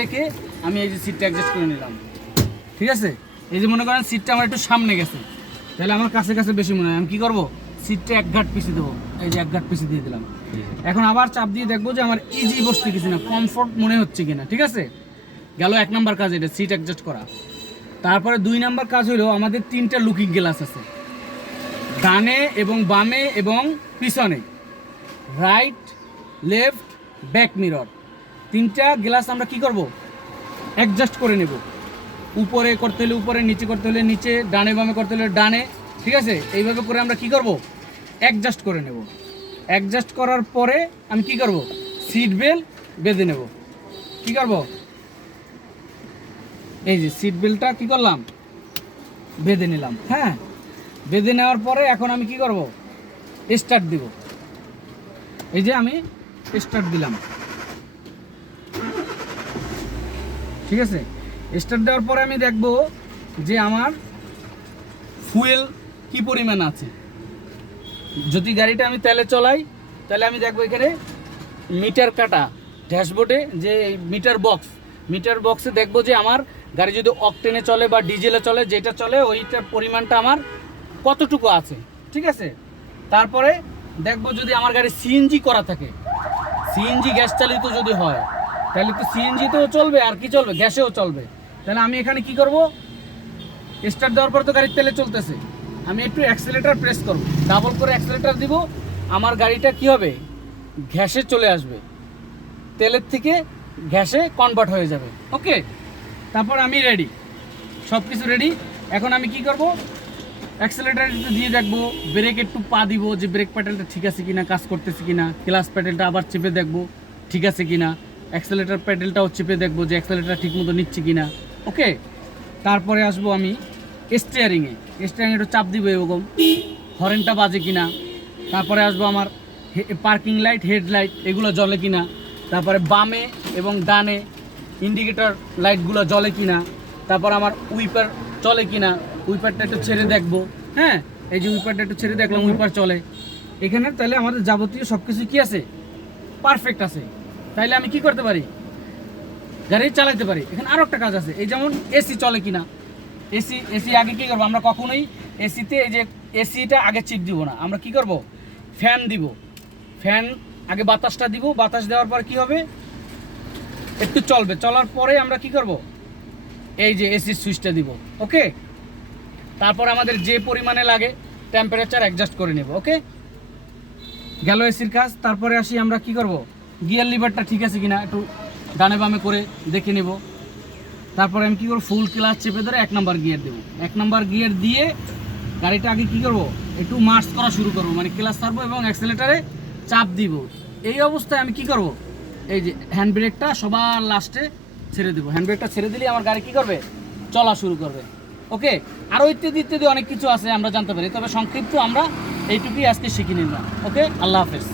রেখে আমি এই যে সিটটা অ্যাডজাস্ট করে নিলাম। ঠিক আছে, এই যে মনে করেন সিটটা আমার একটু সামনে গেছে, তাহলে আমার কাছে কাছে বেশি মনে হয়, আমি কী করবো, সিটটা এক ঘাট পিছিয়ে দেবো। এই যে এক ঘাট পিছিয়ে দিয়ে দিলাম। এখন আবার চাপ দিয়ে দেখবো যে আমার ইজি বসতে কিছু না, কমফোর্ট মনে হচ্ছে কিনা। ঠিক আছে, গেল 1 নাম্বার কাজ, এটা সিট অ্যাডজাস্ট করা। তারপরে 2 নাম্বার কাজ হলো আমাদের 3টা লুকিং গ্লাস আছে, ডানে এবং বামে এবং পিছনে, রাইট লেফট ব্যাক মিরর। 3টা গ্লাস আমরা কি করব, অ্যাডজাস্ট করে নেব। উপরে করতে হলে উপরে, নিচে করতে হলে নিচে, ডানে বামে করতে হলে ডানে। ঠিক আছে, এইভাবে করে আমরা কি করব, অ্যাডজাস্ট করে নেব। অ্যাডজাস্ট করার পরে আমি কি করব, সিট বেল্ট বেঁধে নেব। কি করব, এই যে সিট বেল্টটা কি করলাম, বেঁধে নিলাম। হ্যাঁ, বেঁধে নেওয়ার পরে এখন আমি কি করব, স্টার্ট দিব। এই যে আমি স্টার্ট দিলাম। ঠিক আছে, স্টার্ট দেওয়ার পরে আমি দেখব যে আমার ফুয়েল কি পরিমাণ আছে। যদি গাড়িটা আমি তেলে চলাই তাহলে আমি দেখবো এখানে মিটার কাটা ড্যাশবোর্ডে যে মিটার বক্সে দেখবো যে আমার গাড়ি যদি অকটেনে চলে বা ডিজেলে চলে, যেটা চলে ওইটার পরিমাণটা আমার কতটুকু আছে। ঠিক আছে, তারপরে দেখবো যদি আমার গাড়ি সিএনজি করা থাকে, সিএনজি গ্যাস চালিত যদি হয়, তাহলে তো সিএনজিতেও চলবে, আর কি চলবে, গ্যাসেও চলবে। তাহলে আমি এখানে কি করব, স্টার্ট দেওয়ার পর তো গাড়ির তেলে চলতেছে, আমি একটু অ্যাক্সেলেটার প্রেস করব, ডাবল করে অ্যাক্সেলেটার দিব, আমার গাড়িটা কি হবে, গ্যাসে চলে আসবে, তেলের থেকে গ্যাসে কনভার্ট হয়ে যাবে। ওকে, তারপর আমি রেডি, সব কিছু রেডি। এখন আমি কি করব, অ্যাক্সেলেটার একটু দিয়ে দেখবো, ব্রেক একটু পা দিব যে ব্রেক প্যাডেলটা ঠিক আছে কিনা, কাজ করতেছে কিনা, ক্লাচ প্যাডেলটা আবার চেপে দেখবো ঠিক আছে কিনা, অ্যাক্সেলেটার প্যাডেলটাও চেপে দেখবো যে অ্যাক্সেলেটার ঠিক মতো নিচ্ছে কিনা। ওকে, তারপরে আসবো আমি স্টিয়ারিংয়ে একটু চাপ দিব এরকম, হর্নটা বাজে কিনা। তারপরে আসবো আমার পার্কিং লাইট, হেডলাইট এগুলো জ্বলে কিনা। তারপরে বামে এবং ডানে ইন্ডিকেটর লাইটগুলো জ্বলে কিনা। তারপর আমার উইপার চলে কিনা, উইপারটা একটু ছেড়ে দেখবো। হ্যাঁ, এই যে উইপারটা একটু ছেড়ে দেখলাম উইপার চলে এখানে, তাহলে আমাদের যাবতীয় সব কিছু কী আছে, পারফেক্ট আছে। তাইলে আমি কি করতে পারি, গাড়ি চালাতে পারি। এখানে আরও একটা কাজ আছে, এই যেমন এসি চলে কিনা। এসি আগে কী করবো, আমরা কখনোই এসিতে এই যে এসিটা আগে চিপ দিব না, আমরা কি করব, ফ্যান দিব। ফ্যান আগে বাতাসটা দিব, বাতাস দেওয়ার পর কি হবে, একটু চলবে, চলার পরে আমরা কি করব, এই যে এসির সুইচটা দিব। ওকে, তারপর আমাদের যে পরিমাণে লাগে টেম্পারেচার অ্যাডজাস্ট করে নেব। ওকে, গেল এসির কাজ। তারপরে আসি আমরা কি করব, গিয়ার লিভারটা ঠিক আছে কিনা একটু ডানে বামে করে দেখে নেব। তারপরে আমি কী করবো, ফুল ক্লাচ চেপে ধরে 1 নাম্বার গিয়ার দেবো। 1 নাম্বার গিয়ার দিয়ে গাড়িটা আগে কী করবো, একটু মার্চ করা শুরু করবো, মানে ক্লাচ ছাড়বো এবং অ্যাক্সেলেটারে চাপ দিব। এই অবস্থায় আমি কি করব, এই যে হ্যান্ড ব্রেকটা সবার লাস্টে ছেড়ে দেবো। হ্যান্ড ব্রেকটা ছেড়ে দিলে আমার গাড়ি কী করবে, চলা শুরু করবে। ওকে, আরও ইত্যাদি ইত্যাদি অনেক কিছু আছে আমরা জানতে পারি, তবে সংক্ষিপ্ত আমরা এইটুকুই আজকে শিখে নিলাম। ওকে, আল্লাহ হাফেজ।